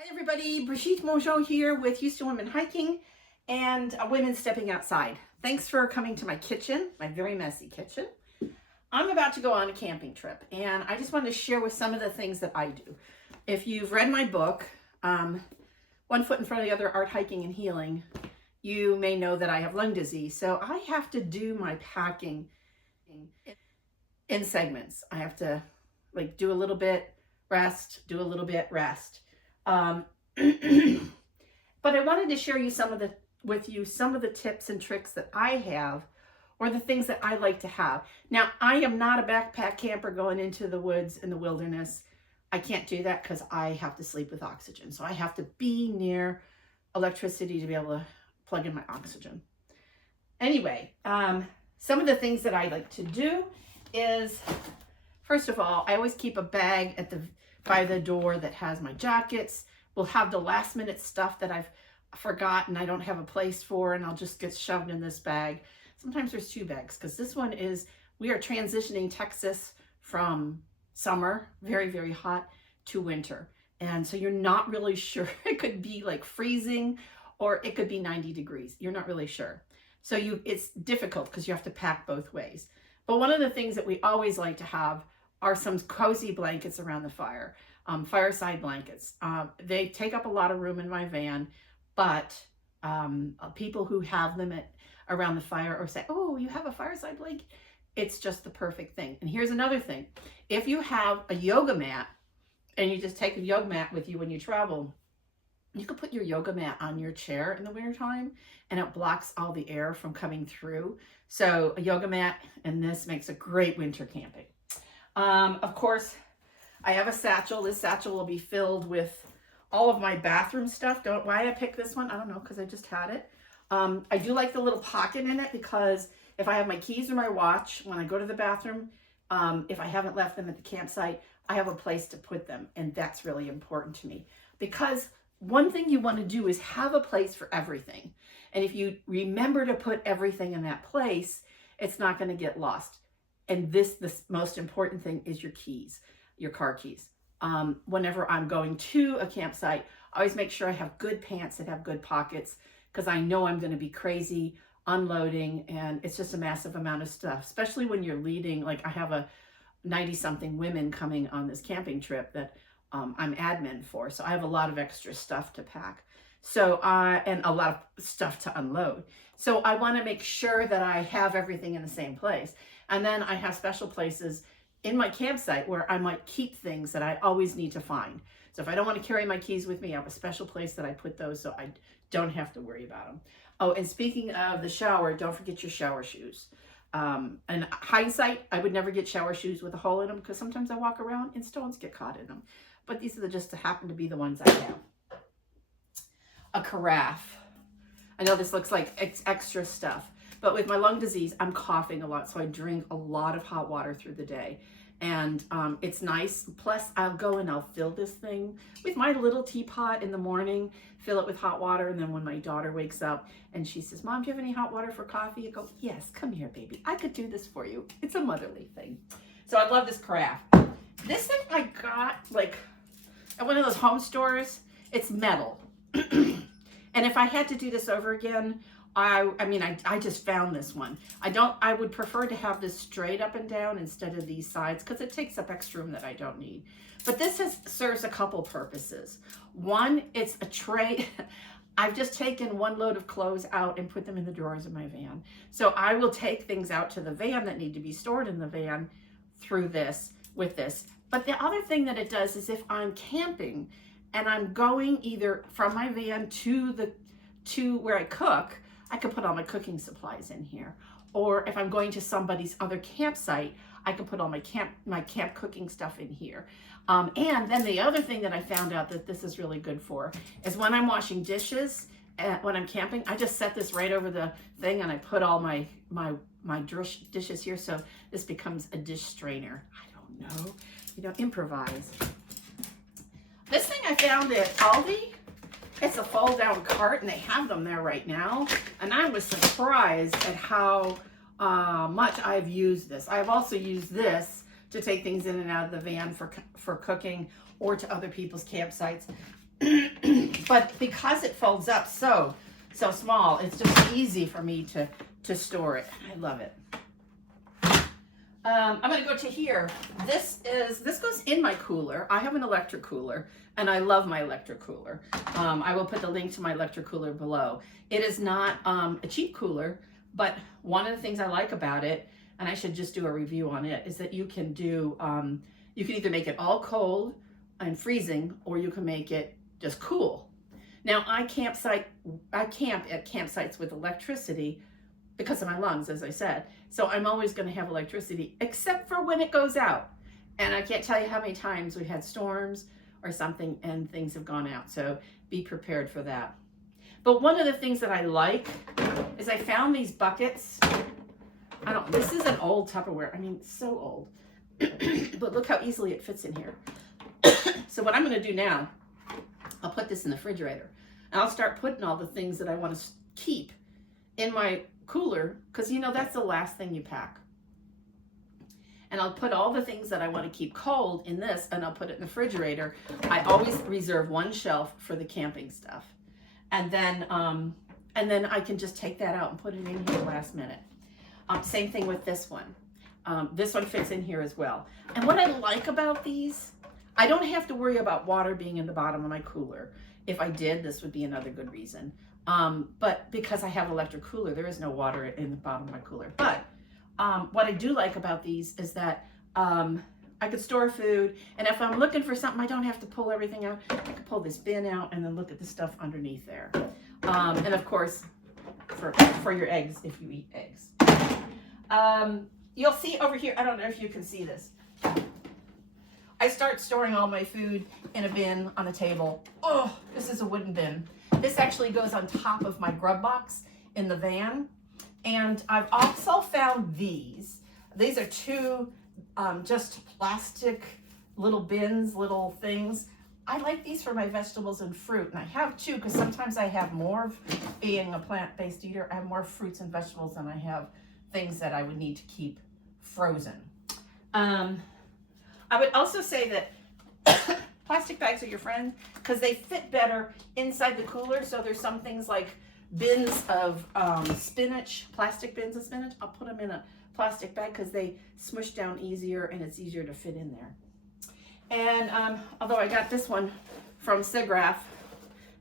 Hi everybody, Brigitte Mongeau here with Houston Women Hiking and Women Stepping Outside. Thanks for coming to my kitchen, my very messy kitchen. I'm about to go on a camping trip and I just wanted to share with some of the things that I do. If you've read my book, One Foot in Front of the Other, Art, Hiking, and Healing, you may know that I have lung disease. So I have to do my packing in segments. I have to do a little bit, rest, do a little bit, rest. But I wanted to share with you some of the tips and tricks that I have, or the things that I like to have. Now, I am not a backpack camper going into the woods in the wilderness. I can't do that because I have to sleep with oxygen. So I have to be near electricity to be able to plug in my oxygen. Anyway, some of the things that I like to do is, first of all, I always keep a bag by the door that has my jackets. We'll have the last minute stuff that I've forgotten I don't have a place for, and I'll just get shoved in this bag. Sometimes there's two bags because this one is, we are transitioning Texas from summer, very, very hot, to winter. And so you're not really sure. It could be like freezing or it could be 90 degrees. You're not really sure. So it's difficult because you have to pack both ways. But one of the things that we always like to have are some cozy blankets around the fire, fireside blankets. They take up a lot of room in my van, but people who have them around the fire or say, oh, you have a fireside blanket, it's just the perfect thing. And here's another thing. If you have a yoga mat and you just take a yoga mat with you when you travel, you can put your yoga mat on your chair in the wintertime and it blocks all the air from coming through. So a yoga mat and this makes a great winter camping. Of course, I have a satchel. This satchel will be filled with all of my bathroom stuff. Why I picked this one, I don't know, because I just had it. I do like the little pocket in it because if I have my keys or my watch, when I go to the bathroom, if I haven't left them at the campsite, I have a place to put them. And that's really important to me because one thing you want to do is have a place for everything. And if you remember to put everything in that place, it's not going to get lost. And this most important thing is your keys, your car keys. Whenever I'm going to a campsite, I always make sure I have good pants that have good pockets because I know I'm going to be crazy unloading and it's just a massive amount of stuff, especially when you're leading. Like I have a 90-something women coming on this camping trip that I'm admin for. So I have a lot of extra stuff to pack. So, and a lot of stuff to unload. So I want to make sure that I have everything in the same place. And then I have special places in my campsite where I might keep things that I always need to find. So if I don't want to carry my keys with me, I have a special place that I put those so I don't have to worry about them. Oh, and speaking of the shower, don't forget your shower shoes. In hindsight, I would never get shower shoes with a hole in them because sometimes I walk around and stones get caught in them. But these are just happen to be the ones I have. A carafe. I know this looks like extra stuff, but with my lung disease, I'm coughing a lot, so I drink a lot of hot water through the day. And it's nice. Plus, I'll go and I'll fill this thing with my little teapot in the morning, fill it with hot water, and then when my daughter wakes up and she says, Mom, do you have any hot water for coffee? I go, yes, come here, baby. I could do this for you. It's a motherly thing. So I love this carafe. This thing I got like at one of those home stores. It's metal. And if I had to do this over again, I just found this one. I would prefer to have this straight up and down instead of these sides because it takes up extra room that I don't need. But this serves a couple purposes. One, it's a tray. I've just taken one load of clothes out and put them in the drawers of my van. So I will take things out to the van that need to be stored in the van through this, with this. But the other thing that it does is if I'm camping and I'm going either from my van to where I cook, I could put all my cooking supplies in here. Or if I'm going to somebody's other campsite, I can put all my camp cooking stuff in here. And then the other thing that I found out that this is really good for is when I'm washing dishes, when I'm camping, I just set this right over the thing and I put all my dishes here. So this becomes a dish strainer. I don't know, improvise. This thing I found at Aldi. It's a fold-down cart, and they have them there right now. And I was surprised at how much I've used this. I've also used this to take things in and out of the van for cooking or to other people's campsites. but because it folds up so small, it's just easy for me to store it. I love it. I'm going to go to here. This goes in my cooler. I have an electric cooler, and I love my electric cooler. I will put the link to my electric cooler below. It is not a cheap cooler, but one of the things I like about it, and I should just do a review on it, is that you can do, you can either make it all cold and freezing, or you can make it just cool. Now, I camp at campsites with electricity because of my lungs, as I said. So I'm always going to have electricity, except for when it goes out. And I can't tell you how many times we've had storms or something and things have gone out. So be prepared for that. But one of the things that I like is I found these buckets. This is an old Tupperware. I mean, it's so old. But look how easily it fits in here. So what I'm going to do now, I'll put this in the refrigerator. And I'll start putting all the things that I want to keep in my cooler, because you know that's the last thing you pack. And I'll put all the things that I want to keep cold in this, and I'll put it in the refrigerator. I always reserve one shelf for the camping stuff, and then I can just take that out and put it in here last minute. Same thing with this one. This one fits in here as well. And what I like about these, I don't have to worry about water being in the bottom of my cooler. If I did, this would be another good reason. But because I have an electric cooler, there is no water in the bottom of my cooler. But what I do like about these is that I could store food, and if I'm looking for something, I don't have to pull everything out. I could pull this bin out and then look at the stuff underneath there. And of course, for your eggs, if you eat eggs. You'll see over here, I don't know if you can see this. I start storing all my food in a bin on the table. Oh, this is a wooden bin. This actually goes on top of my grub box in the van. And I've also found these. These are two just plastic little bins, little things. I like these for my vegetables and fruit. And I have two because sometimes I have more, being a plant-based eater, I have more fruits and vegetables than I have things that I would need to keep frozen. I would also say that plastic bags are your friend because they fit better inside the cooler. So there's some things like bins of spinach, plastic bins of spinach. I'll put them in a plastic bag because they smush down easier and it's easier to fit in there. And although I got this one from Sigraph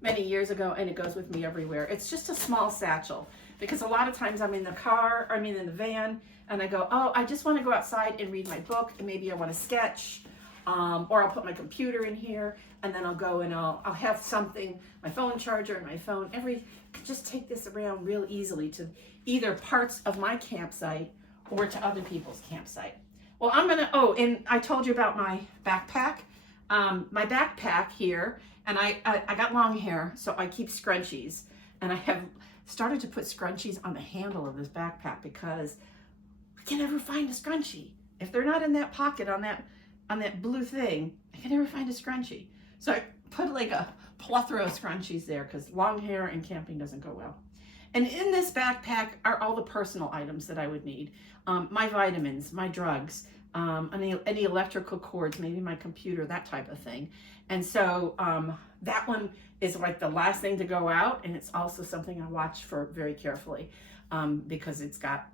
many years ago and it goes with me everywhere, it's just a small satchel because a lot of times I'm in the car, I mean in the van, and I go, oh, I just want to go outside and read my book, and maybe I want to sketch, or I'll put my computer in here, and then I'll go and I'll have something, my phone charger and my phone, just take this around real easily to either parts of my campsite or to other people's campsite. Well, and I told you about my backpack. My backpack here, and I got long hair, so I keep scrunchies, and I have started to put scrunchies on the handle of this backpack because I can never find a scrunchie. If they're not in that pocket on that blue thing, I can never find a scrunchie. So I put like a plethora of scrunchies there because long hair and camping doesn't go well. And in this backpack are all the personal items that I would need. My vitamins, my drugs, any electrical cords, maybe my computer, that type of thing. And so that one is like the last thing to go out, and it's also something I watch for very carefully because it's got,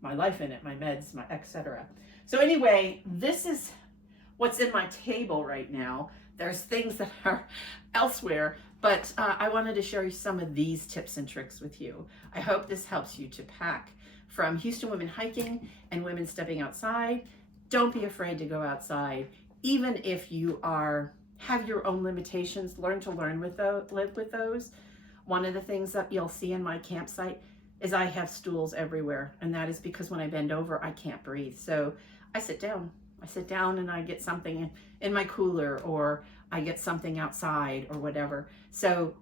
my life in it, my meds, my etc. So anyway, this is what's in my table right now. There's things that are elsewhere, but I wanted to share some of these tips and tricks with you. I hope this helps you to pack. From Houston Women Hiking and Women Stepping Outside, don't be afraid to go outside. Even if you have your own limitations, live with those. One of the things that you'll see in my campsite is I have stools everywhere, and that is because when I bend over, I can't breathe. So I sit down. And I get something in my cooler, or I get something outside, or whatever. So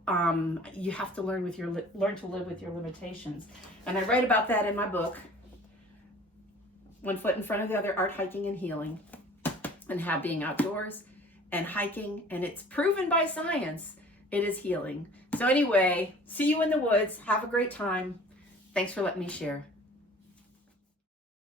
you have to learn to live with your limitations. And I write about that in my book, One Foot in Front of the Other, Art, Hiking, and Healing, and how being outdoors and hiking, and it's proven by science, it is healing. So anyway, see you in the woods. Have a great time. Thanks for letting me share.